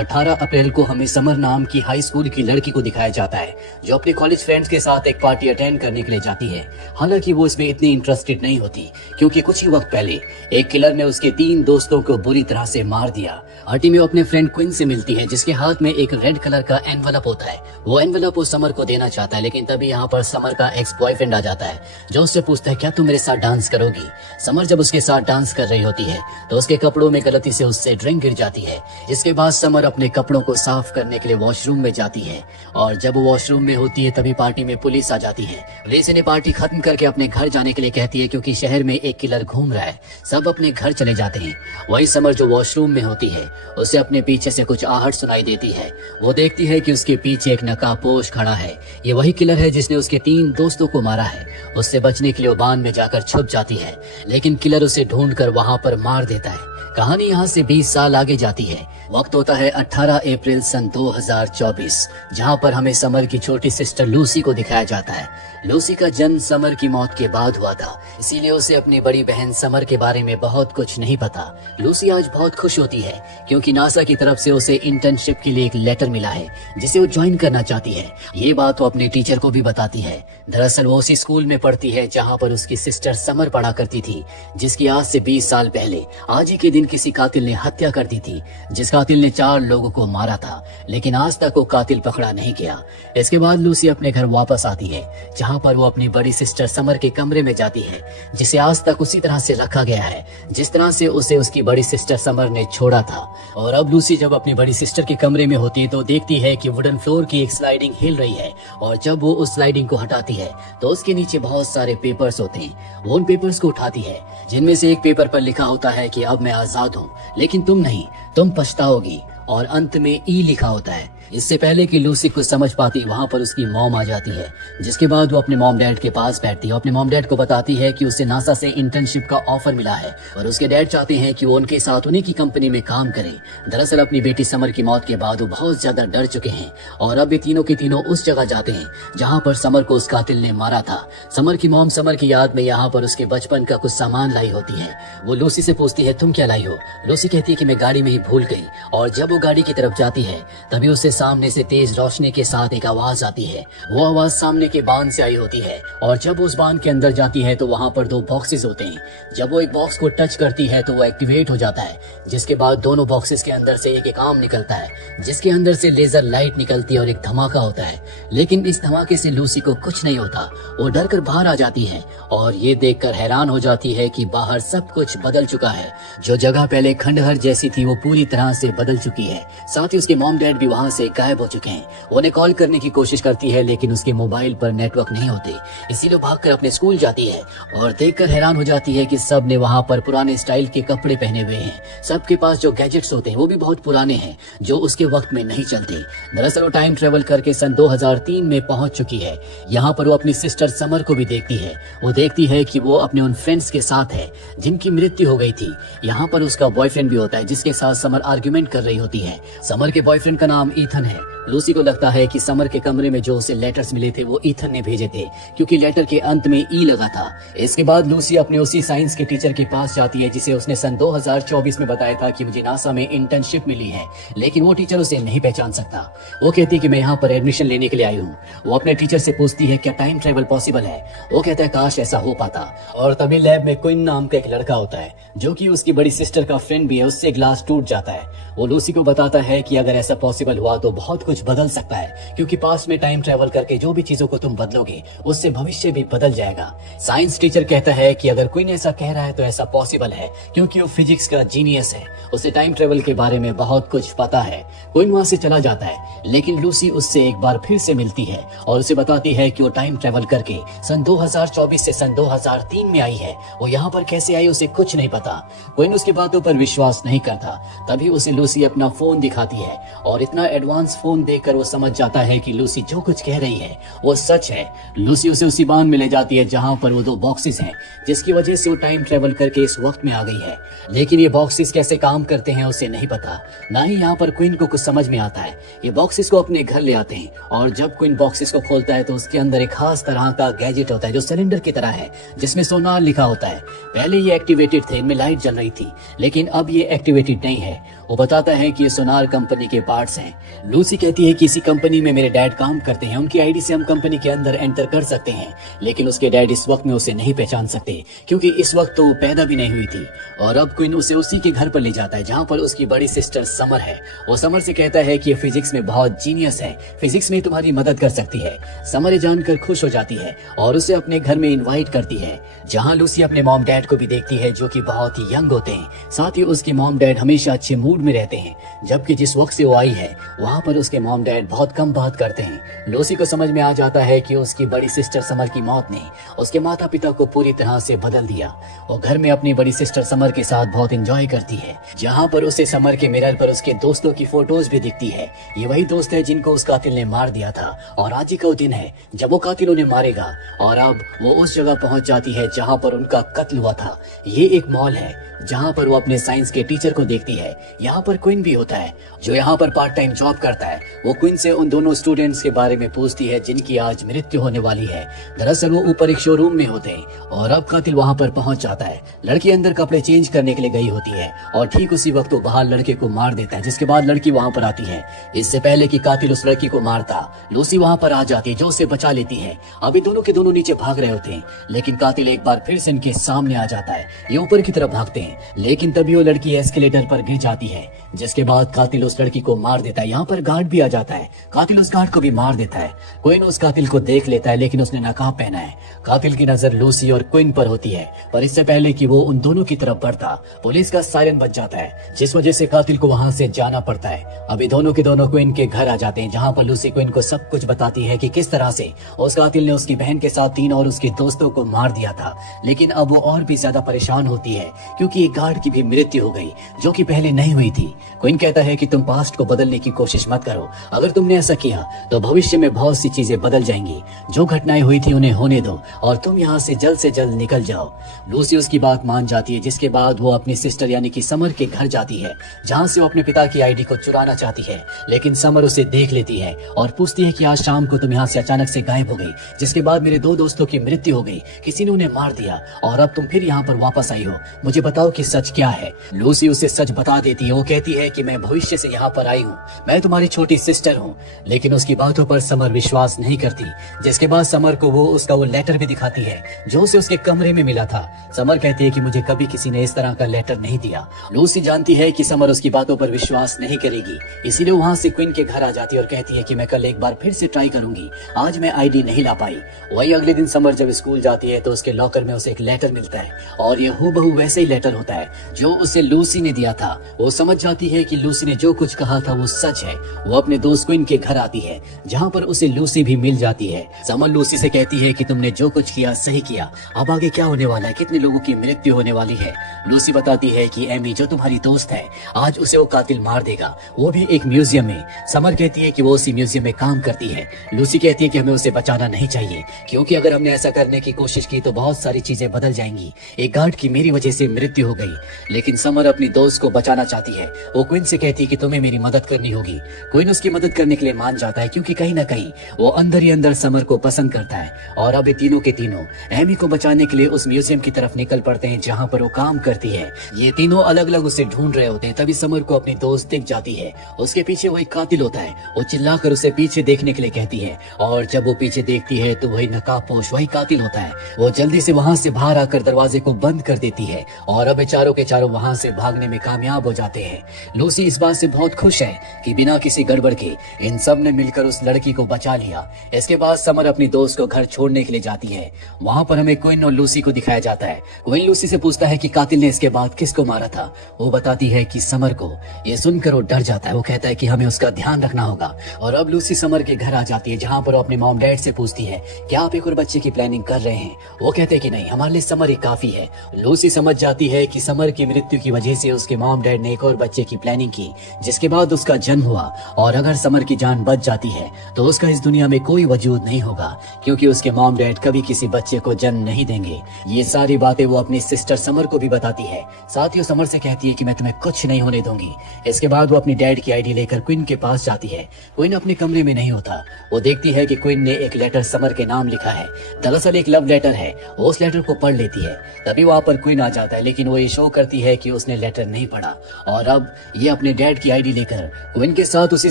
18 अप्रैल को हमें समर नाम की हाई स्कूल की लड़की को दिखाया जाता है जो अपने कॉलेज फ्रेंड्स के साथ एक पार्टी अटेंड करने के लिए जाती है। हालांकि वो इसमें इतनी इंटरेस्टेड नहीं होती क्योंकि कुछ ही वक्त पहले एक किलर ने उसके 3 दोस्तों को बुरी तरह से मार दिया। पार्टी में वो अपने फ्रेंड क्विन से मिलती है जिसके हाथ में एक रेड कलर का एनवलप होता है। वो एनवलप वो समर को देना चाहता है, लेकिन तभी यहाँ पर समर का एक्स बॉयफ्रेंड आ जाता है जो उससे पूछता है क्या तुम मेरे साथ डांस करोगी। समर जब उसके साथ डांस कर रही होती है तो उसके कपड़ों में गलती से उससे ड्रिंक गिर जाती है, जिसके बाद समर अपने कपड़ों को साफ करने के लिए वॉशरूम में जाती है। और जब वो वॉशरूम में होती है तभी पार्टी में पुलिस आ जाती है। पुलिस इन्हें पार्टी खत्म करके अपने घर जाने के लिए कहती है क्योंकि शहर में एक किलर घूम रहा है। सब अपने घर चले जाते हैं। वही समर जो वॉशरूम में होती है उसे अपने पीछे से कुछ आहट सुनाई देती है। वो देखती है कि उसके पीछे एक नकाबपोश खड़ा है। ये वही किलर है जिसने उसके 3 दोस्तों को मारा है। उससे बचने के लिए वो बांध में जाकर छुप जाती है, लेकिन किलर उसे ढूंढकर वहां पर मार देता है। कहानी यहाँ से 20 साल आगे जाती है। वक्त होता है 18 अप्रैल सन 2024, जहाँ पर हमें समर की छोटी सिस्टर लूसी को दिखाया जाता है। लूसी का जन्म समर की मौत के बाद हुआ था, इसीलिए उसे अपनी बड़ी बहन समर के बारे में बहुत कुछ नहीं पता। लूसी आज बहुत खुश होती है क्योंकि नासा की तरफ से उसे इंटर्नशिप के लिए एक लेटर मिला है जिसे वो ज्वाइन करना चाहती है। ये बात वो अपने टीचर को भी बताती है। दरअसल वो उसी स्कूल में पढ़ती है जहाँ पर उसकी सिस्टर समर पढ़ा करती थी, जिसकी आज से 20 साल पहले आज ही के दिन किसी कातिल ने हत्या कर दी थी। जिस कातिल ने 4 लोगों को मारा था, लेकिन आज तक वो कातिल पकड़ा नहीं गया। इसके बाद लूसी अपने घर वापस आती है जहाँ पर वो अपनी बड़ी सिस्टर समर के कमरे में जाती है, जिसे आज तक उसी तरह से रखा गया है जिस तरह से उसे उसकी बड़ी सिस्टर समर ने छोड़ा था। और अब लूसी जब अपनी बड़ी सिस्टर के कमरे में होती है तो देखती है कि वुडन फ्लोर की एक स्लाइडिंग हिल रही है, और जब वो उस स्लाइडिंग को हटाती है तो उसके नीचे बहुत सारे पेपर्स होते हैं। वो उन पेपर्स को उठाती है जिनमें से एक पेपर पर लिखा होता है कि अब मैं आजाद हूँ, लेकिन तुम नहीं, तुम पछताओगी। और अंत में ई लिखा होता है। इससे पहले कि लूसी कुछ समझ पाती वहाँ पर उसकी मॉम आ जाती है, जिसके बाद वो अपने मॉम डैड के पास बैठती है। अपने मॉम डैड को बताती है कि उसे नासा से इंटर्नशिप का ऑफर मिला है और उसके डैड चाहते हैं कि वो उनके साथ उन्हीं की कंपनी में काम करे। दरअसल अपनी बेटी समर की मौत के बाद वो बहुत ज्यादा डर चुके हैं और अब ये तीनों के तीनों उस जगह जाते हैं जहाँ पर समर को उस कातिल ने मारा था। समर की मॉम समर की याद में यहाँ पर उसके बचपन का कुछ सामान लाई होती है। वो लूसी से पूछती है तुम क्या लाई हो। लूसी कहती है कि मैं गाड़ी में ही भूल गई। और जब वो गाड़ी की तरफ जाती है तभी उसे सामने से तेज रोशनी के साथ एक आवाज आती है। वो आवाज सामने के बांध से आई होती है और जब उस बांध के अंदर जाती है तो वहाँ पर 2 बॉक्सेस होते हैं। जब वो एक बॉक्स को टच करती है तो वो एक्टिवेट हो जाता है, जिसके बाद दोनों बॉक्सेस के अंदर से एक आर्म निकलता है जिसके अंदर से लेजर लाइट निकलती है और एक धमाका होता है। लेकिन इस धमाके से लूसी को कुछ नहीं होता। वो डर कर बाहर आ जाती है और ये देखकर हैरान हो जाती है कि बाहर सब कुछ बदल चुका है। जो जगह पहले खंडहर जैसी थी वो पूरी तरह से बदल चुकी है। साथ ही उसके मॉम डैड भी वहाँ से गायब हो चुके हैं। उन्हें कॉल करने की कोशिश करती है लेकिन उसके मोबाइल पर नेटवर्क नहीं होते, इसीलिए भागकर अपने स्कूल जाती है और देखकर हैरान हो जाती है कि सब ने वहाँ पर पुराने स्टाइल के कपड़े पहने हुए हैं। सबके पास जो गैजेट्स होते हैं वो भी बहुत पुराने हैं जो उसके वक्त में नहीं चलते। दरअसल वो टाइम ट्रेवल करके सन 2003 में पहुंच चुकी है। यहाँ पर वो अपनी सिस्टर समर को भी देखती है। वो देखती है कि वो अपने उन फ्रेंड्स के साथ है जिनकी मृत्यु हो गई थी। यहाँ पर उसका बॉयफ्रेंड भी होता है जिसके साथ समर आर्ग्यूमेंट कर रही होती है। समर के बॉयफ्रेंड का नाम ईथन है। लूसी को लगता है कि समर के कमरे में जो उसे लेटर्स मिले थे वो ईथन ने भेजे थे क्योंकि लेटर के अंत में ई लगा था। इसके बाद लूसी अपने उसी साइंस के टीचर के पास जाती है जिसे उसने सन 2024 में बताया था कि मुझे नासा में इंटर्नशिप मिली है, लेकिन वो टीचर उसे नहीं पहचान सकता। वो कहती है कि मैं यहाँ पर एडमिशन लेने के लिए आई हूँ। वो अपने टीचर से पूछती है क्या टाइम ट्रेवल पॉसिबल है। वो कहता है काश ऐसा हो पाता। और तभी लैब में क्विन नाम का एक लड़का होता है जो कि उसकी बड़ी सिस्टर का फ्रेंड भी है। उससे ग्लास टूट जाता है। वो लूसी को बताता है कि अगर ऐसा पॉसिबल हुआ तो बहुत कुछ बदल सकता है क्योंकि पास्ट में टाइम ट्रेवल करके जो भी चीजों को तुम बदलोगे उससे भविष्य भी बदल जाएगा। साइंस टीचर कहता है कि अगर क्वीन ऐसा कह रहा है तो ऐसा पॉसिबल है क्योंकि वो फिजिक्स का जीनियस है। उसे टाइम ट्रेवल के बारे में बहुत कुछ पता है। क्वीन वहां से चला जाता है, लेकिन लूसी उससे एक बार फिर से मिलती है और उसे बताती है कि वो टाइम ट्रेवल करके सन 2024 से सन 2003 में आई है। वो यहाँ पर कैसे आई उसे कुछ नहीं पता। क्वीन उसकी बातों पर विश्वास नहीं करता। तभी उसे लूसी अपना फोन दिखाती है और इतना एडवांस फोन देखकर वो समझ जाता है कि लूसी जो कुछ कह रही है वो सच है। लूसी उसे उसी बांध में ले जाती है जहाँ पर वो 2 बॉक्सेस हैं जिसकी वजह से वो टाइम ट्रेवल करके इस वक्त में आ गई है। लेकिन ये बॉक्सेस कैसे काम करते हैं उसे नहीं पता, ना ही यहाँ पर क्वीन को कुछ समझ में आता है। ये बॉक्सेस को अपने घर ले आते हैं और जब क्वीन बॉक्सेस को खोलता है तो उसके अंदर एक खास तरह का गैजेट होता है जो सिलेंडर की तरह है जिसमें सोनार लिखा होता है। पहले ये एक्टिवेटेड थे, इनमें लाइट जल रही थी, लेकिन अब ये एक्टिवेटेड नहीं है। वो बताता है कि ये सोनार कंपनी के पार्ट्स हैं। लूसी कहती है कि इसी कंपनी में मेरे डैड काम करते हैं, उनकी आईडी से हम कंपनी के अंदर एंटर कर सकते हैं। लेकिन उसके डैड इस वक्त में उसे नहीं पहचान सकते क्योंकि इस वक्त तो वो पैदा भी नहीं हुई थी। और अब क्विन उसे उसी के घर पर ले जाता है जहाँ पर उसकी बड़ी सिस्टर समर है। वो समर से कहता है कि ये फिजिक्स में बहुत जीनियस है, फिजिक्स में तुम्हारी मदद कर सकती है। समर ये जानकर खुश हो जाती है और उसे अपने घर में इनवाइट करती है, जहाँ लूसी अपने मॉम डैड को भी देखती है जो कि बहुत ही यंग होते हैं। साथ ही उसके मॉम डैड हमेशा अच्छे मूड में रहते हैं, जबकि जिस वक्त से वो आई है वहाँ पर उसके मॉम डैड बहुत कम बात करते हैं। लूसी को समझ में आ जाता है कि उसकी बड़ी सिस्टर समर की मौत ने उसके माता पिता को पूरी तरह से बदल दिया। वो घर में अपनी बड़ी सिस्टर समर के साथ बहुत एंजॉय करती है, जहाँ पर उसे समर के मिरर पर उसके दोस्तों की फोटोज भी दिखती है। ये वही दोस्त है जिनको उस कातिल ने मार दिया था और आज ही का वो दिन है जब वो कातिल उन्हें मारेगा। और अब वो उस जगह पहुंच जाती है जहाँ पर उनका कत्ल हुआ था। ये एक मॉल है जहाँ पर वो अपने साइंस के टीचर को देखती है। यहाँ पर क्विन भी होता है जो यहाँ पर पार्ट टाइम जॉब करता है। वो क्विन से उन दोनों स्टूडेंट्स के बारे में पूछती है जिनकी आज मृत्यु होने वाली है। दरअसल वो ऊपर एक शोरूम में होते हैं और अब कातिल वहाँ पर पहुंच जाता है। लड़की अंदर कपड़े चेंज करने के लिए गई होती है और ठीक उसी वक्त वो बाहर लड़के को मार देता है, जिसके बाद लड़की वहाँ पर आती है। इससे पहले कि कातिल उस लड़की को मारता, लूसी वहाँ पर आ जाती है जो उसे बचा लेती है। अभी दोनों के दोनों नीचे भाग रहे होते हैं, लेकिन कातिल एक बार फिर से इनके सामने आ जाता है। ये ऊपर की तरफ भागते हैं, लेकिन तभी वो लड़की एस्केलेटर पर गिर जाती है, जिसके बाद कातिल उस लड़की को मार देता है। यहाँ पर गार्ड भी आ जाता है, कातिल उस गार्ड को भी मार देता है। क्विन उस कातिल को देख लेता है, लेकिन उसने नकाब पहना है। कातिल की नजर लूसी और क्विन पर होती है, पर इससे पहले कि वो उन दोनों की तरफ बढ़ता, पुलिस का सायरन बज जाता है, जिस वजह से कातिल को वहां से जाना पड़ता है। अभी दोनों के दोनों क्विन के घर आ जाते हैं, जहाँ पर लूसी क्विन को सब कुछ बताती है कि किस तरह से उस कातिल ने उसकी बहन के साथ 3 और उसके दोस्तों को मार दिया था। लेकिन अब वो और भी ज्यादा परेशान होती है क्योंकि एक गार्ड की भी मृत्यु हो गई जो कि पहले नहीं हुई थी। क्विन कहता है कि तुम पास्ट को बदलने की कोशिश मत करो, अगर तुमने ऐसा किया तो भविष्य में बहुत सी चीजें बदल जाएंगी। जो घटनाएं हुई थी उन्हें होने दो और तुम यहाँ से जल्द निकल जाओ। लूसी उसकी बात मान जाती है, जिसके बाद वो अपनी सिस्टर यानी कि समर के घर जाती है, जहाँ से वो अपने पिता की आईडी को चुराना चाहती है। लेकिन समर उसे देख लेती है और पूछती है कि आज शाम को तुम यहाँ से अचानक से गायब हो गई, जिसके बाद मेरे 2 दोस्तों की मृत्यु हो गई, किसी ने उन्हें मार दिया और अब तुम फिर यहाँ पर वापस आई हो। मुझे बताओ कि सच क्या है। लूसी उसे सच बता देती है। वो कहती है कि मैं भविष्य से यहाँ पर आई हूँ, मैं तुम्हारी छोटी सिस्टर हूँ। लेकिन उसकी बातों पर समर विश्वास नहीं करती, जिसके बाद समर को वो उसका वो लेटर भी दिखाती है जो उसे उसके कमरे में मिला था। समर कहती है कि मुझे कभी किसी ने इस तरह का लेटर नहीं दिया। लूसी जानती है कि समर उसकी बातों पर विश्वास नहीं करेगी, इसीलिए वहाँ से क्विन के घर आ जाती है और कहती है कि मैं कल एक बार फिर से ट्राई करूंगी, आज मैं आईडी नहीं ला पाई। वही अगले दिन समर जब स्कूल जाती है तो उसके लॉकर में उसे एक लेटर मिलता है और ये हूबहू वैसे ही लेटर होता है जो उसे लूसी ने दिया था। वो समझ जाती है कि लूसी ने जो कुछ कहा था वो सच है। वो अपने दोस्त क्विन के घर आती है, जहाँ पर उसे लूसी भी मिल जाती है। समर लूसी से कहती है कि तुमने जो कुछ किया सही किया, अब आगे क्या होने वाला है, कितने लोगों की मृत्यु होने वाली है। लूसी बताती है कि एमी जो तुम्हारी दोस्त है, आज उसे वो कातिल मार देगा, वो भी एक म्यूजियम में। समर कहती है कि वो उसी म्यूजियम में काम करती है। लूसी कहती है कि हमें उसे बचाना नहीं चाहिए, क्योंकि अगर हमने ऐसा करने की कोशिश की तो बहुत सारी चीजें बदल जाएंगी। एक गार्ड की मेरी वजह से मृत्यु हो गई। लेकिन समर अपनी दोस्त को बचाना चाहती है। वो क्विन से कहती है कि तुम्हें मेरी मदद करनी होगी। क्विन उसकी मदद करने के लिए मान जाता है, क्योंकि कहीं ना कहीं वो अंदर ही अंदर समर को पसंद करता है। और अब ये तीनों के तीनों एमी को बचाने के लिए उस म्यूजियम की तरफ निकल पड़ते हैं जहाँ पर वो काम करती है। ये तीनों अलग अलग उसे ढूंढ रहे होते हैं, तभी समर को अपनी दोस्त दिख जाती है। उसके पीछे वो एक कातिल होता है। वो चिल्लाकर उसे पीछे देखने के लिए कहती है और जब वो पीछे देखती है तो वही नकाबपोश वही कातिल होता है। वो जल्दी से वहां से बाहर आकर दरवाजे को बंद कर देती है और अब चारों के चारों वहां से भागने में कामयाब हो जाते हैं। लूसी इस बात से बहुत खुश है कि बिना किसी गड़बड़ के इन सब ने मिलकर उस लड़की को बचा लिया। इसके बाद समर अपनी दोस्त को घर छोड़ने के लिए जाती है। वहां पर हमें क्विन और लूसी को दिखाया जाता है। क्विन लूसी से पूछता है कि कातिल ने इसके बाद किसको मारा था। वो बताती है कि समर को। ये सुनकर वो डर जाता है। वो कहता है कि हमें उसका ध्यान रखना होगा। और अब लूसी समर के घर आ जाती है, जहाँ पर वो अपने मॉम डैड से पूछती है क्या आप एक और बच्चे की प्लानिंग कर रहे हैं। वो कहते हैं कि नहीं, हमारे लिए समर ही काफी है। लूसी समझ जाती है कि समर की मृत्यु की वजह से उसके मॉम डैड ने एक और बच्चे की प्लानिंग की, जिसके बाद उसका जन्म हुआ। और अगर समर की जान बच जाती है तो उसका इस दुनिया में कोई वजूद नहीं होगा, क्योंकि उसके मॉम डैड कभी किसी बच्चे को जन्म नहीं देंगे। ये सारी बातें वो अपनी सिस्टर समर को भी बताती है। साथ ही समर से कहती है कि मैं तुम्हें कुछ नहीं होने दूंगी। इसके बाद वो अपनी डैड की आईडी लेकर क्विन के पास जाती है। क्विन अपने कमरे में नहीं होता। वो देखती है कि क्विन ने एक लेटर समर के नाम लिखा है। दरअसल एक लव लेटर है। वो उस लेटर को पढ़ लेती है। तभी वहां पर क्विन आ जाता है, लेकिन वो ये शो करती है कि उसने लेटर नहीं पढ़ा। और अब अब ये अपने डैड की आईडी लेकर क्विन के साथ उसी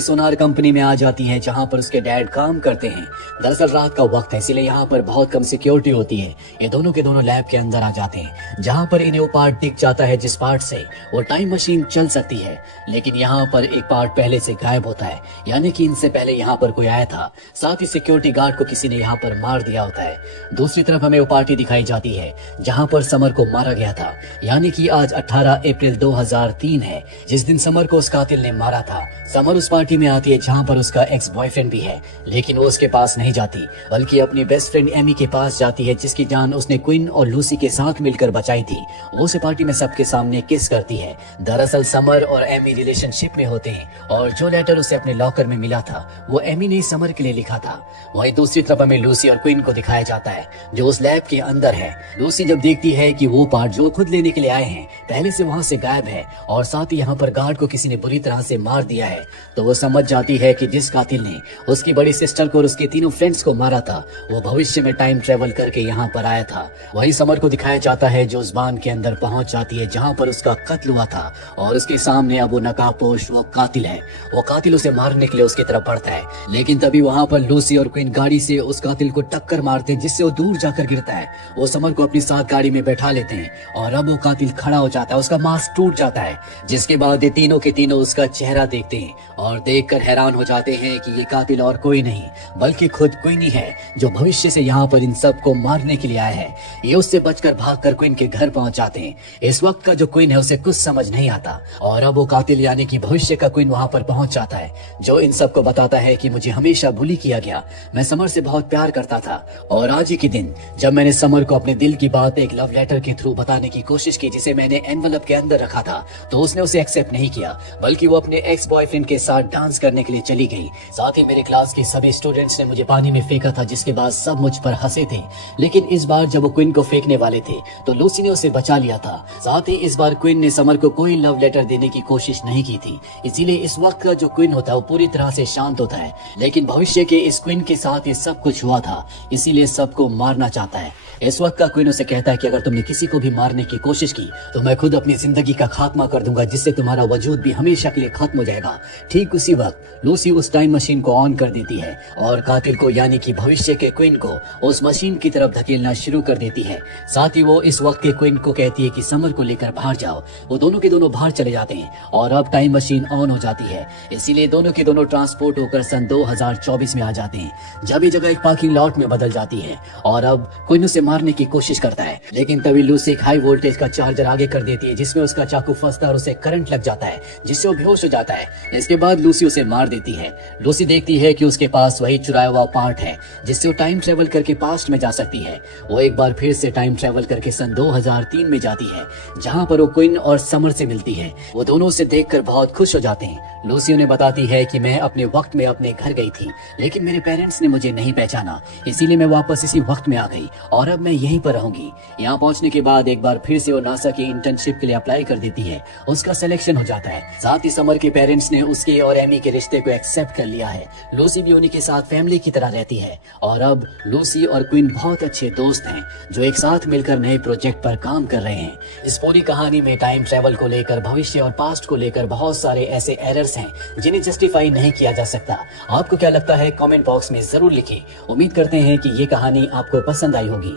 सोनार कंपनी में आ जाती है जहाँ पर उसके डैड काम करते हैं। दरअसल रात का वक्त है, इसीलिए यहाँ पर बहुत कम सिक्योरिटी होती है। ये दोनों के दोनों लैब के अंदर आ जाते हैं जहाँ पर इन्हें वो पार्ट दिख जाता है जिस पार्ट से वो टाइम मशीन चल सकती है। लेकिन यहाँ पर एक पार्ट पहले से गायब होता है, यानी कि इनसे पहले यहाँ पर कोई आया था। साथ ही सिक्योरिटी गार्ड को किसी ने यहाँ पर मार दिया होता है। दूसरी तरफ हमें वो पार्टी दिखाई जाती है जहाँ पर समर को मारा गया था, यानी कि आज 18 अप्रैल 2003 है जिस दिन समर को उस कातिल ने मारा था। समर उस पार्टी में आती है जहाँ पर उसका एक्स बॉयफ्रेंड भी है, लेकिन वो उसके पास नहीं जाती बल्कि अपनी बेस्ट फ्रेंड एमी के पास जाती है जिसकी जान उसने क्विन और लूसी के साथ मिलकर बचाई थी। वो उस पार्टी में सबके सामने किस करती है। दरअसल समर और एमी रिलेशनशिप में होते हैं और जो लेटर उसे अपने लॉकर में मिला था वो एमी ने समर के लिए लिखा था। वहीं दूसरी तरफ हमें लूसी और क्विन को दिखाया जाता है जो उस लैब के अंदर है। लूसी जब देखती है कि वो पार्ट जो खुद लेने के लिए आए हैं पहले से वहां से गायब है और साथ ही यहाँ पर गार्ड को किसी ने बुरी तरह से मार दिया है, तो वो समझ जाती है कि जिस कातिल ने उसकी बड़ी सिस्टर को और उसके तीनों फ्रेंड्स को मारा था वो भविष्य में टाइम ट्रेवल करके यहाँ पर आया था। वही समर को दिखाया जाता है जो उस बांध के अंदर पहुंच जाती है जहाँ पर उसका कत्ल हुआ था और उसके सामने अब वो नकाबपोश वो कातिल है। वो कातिल उसे मारने के लिए उसकी तरफ बढ़ता है, लेकिन तभी वहाँ पर लूसी और क्विन गाड़ी से उस कातिल को टक्कर मारते हैं जिससे वो दूर जाकर गिरता है। वो समर को अपनी साथ गाड़ी में बैठा लेते हैं और अब वो कातिल खड़ा हो जाता है, उसका मास्क टूट जाता है, जिसके बाद ये तीनों के तीनों उसका चेहरा देखते हैं और देखकर हैरान हो जाते हैं कि ये कातिल और कोई नहीं बल्कि खुद क्विन ही है जो भविष्य से यहाँ पर इन सब को मारने के लिए आया है। ये उससे बचकर भागकर क्विन के घर पहुंच जाते हैं। इस वक्त का जो क्विन है उसे कुछ समझ नहीं आता और अब वो कातिल यानी कि भविष्य का क्विन वहां पर पहुंच जाता है जो इन सबको बताता है कि मुझे हमेशा बुली किया गया, मैं समर से बहुत प्यार करता था और आज ही के दिन जब मैंने समर को अपने दिल की बात एक लव लेटर के थ्रू बताने की कोशिश की जिसे मैंने एनवलप के अंदर रखा था, तो उसने उसे एक्सेप्ट नहीं किया बल्कि वो अपने एक्स बॉयफ्रेंड के साथ डांस करने के लिए चली गई। साथ ही मेरे क्लास के सभी स्टूडेंट्स ने मुझे पानी में फेंका था जिसके बाद सब मुझ पर हंसे थे, लेकिन इस बार जब वो क्विन को फेंकने वाले थे तो लूसी ने उसे बचा लिया था। साथ ही इस बार क्विन ने समर को कोई लव लेटर देने की कोशिश नहीं की थी, इसीलिए इस वक्त का जो क्विन होता है वो पूरी तरह से शांत होता है। लेकिन भविष्य के इस क्विन के साथ ये सब कुछ हुआ था, इसीलिए सबको मारना चाहता है। इस वक्त का क्विन उसे कहता है कि अगर तुमने किसी को भी मारने की कोशिश की तो मैं खुद अपनी जिंदगी का खात्मा कर दूंगा जिससे तुम्हारा वजूद भी हमेशा के लिए खत्म हो जाएगा। ठीक उसी वक्त लूसी उस टाइम मशीन को ऑन कर देती है और कातिल को यानी कि भविष्य के क्विन को उस मशीन की तरफ धकेलना शुरू कर देती है। साथ ही वो इस वक्त के क्विन को कहती है कि समर को लेकर बाहर जाओ। वो दोनों के दोनों बाहर चले जाते हैं और अब टाइम मशीन ऑन हो जाती है, इसीलिए दोनों के दोनों ट्रांसपोर्ट होकर सन 2024 में आ जाते हैं जब ये जगह एक पार्किंग लॉट में बदल जाती है और अब क्विन उसे मारने की कोशिश करता है, लेकिन तभी लूसी एक हाई वोल्टेज का चार्जर आगे कर देती है जिसमें उसका चाकू फंसता है और उसे करंट लग जाता है जिससे वो बेहोश हो जाता है। इसके बाद लूसी उसे मार देती है। लूसी देखती है कि उसके पास वही चुराया हुआ पार्ट है जिससे वो टाइम ट्रेवल करके पास्ट में जा सकती है। वो एक बार फिर से टाइम ट्रेवल करके सन 2003 में जाती है जहाँ पर वो क्विन और समर से मिलती है। वो दोनों उसे देखकर बहुत खुश हो जाते हैं। लूसी उन्हें बताती है कि मैं अपने वक्त में अपने घर गई थी लेकिन मेरे पेरेंट्स ने मुझे नहीं पहचाना, इसीलिए मैं वापस इसी वक्त में आ गई और अब मैं यहीं पर रहूंगी। यहाँ पहुंचने के बाद एक बार फिर से वो नासा की इंटर्नशिप के लिए अप्लाई कर देती है। उसका सिलेक्शन हो जाता है। साथ ही समर के पेरेंट्स ने उसके और एमी के रिश्ते को एक्सेप्ट कर लिया है। लूसी भी उन्हीं के साथ फैमिली की तरह रहती है और अब लूसी और क्विन बहुत अच्छे दोस्त हैं जो एक साथ मिलकर नए प्रोजेक्ट पर काम कर रहे हैं। इस पूरी कहानी में टाइम ट्रेवल को लेकर, भविष्य और पास्ट को लेकर बहुत सारे ऐसे एरर्स हैं जिन्हें जस्टिफाई नहीं किया जा सकता। आपको क्या लगता है कमेंट बॉक्स में जरूर लिखिए। उम्मीद करते हैं कि ये कहानी आपको पसंद आई होगी।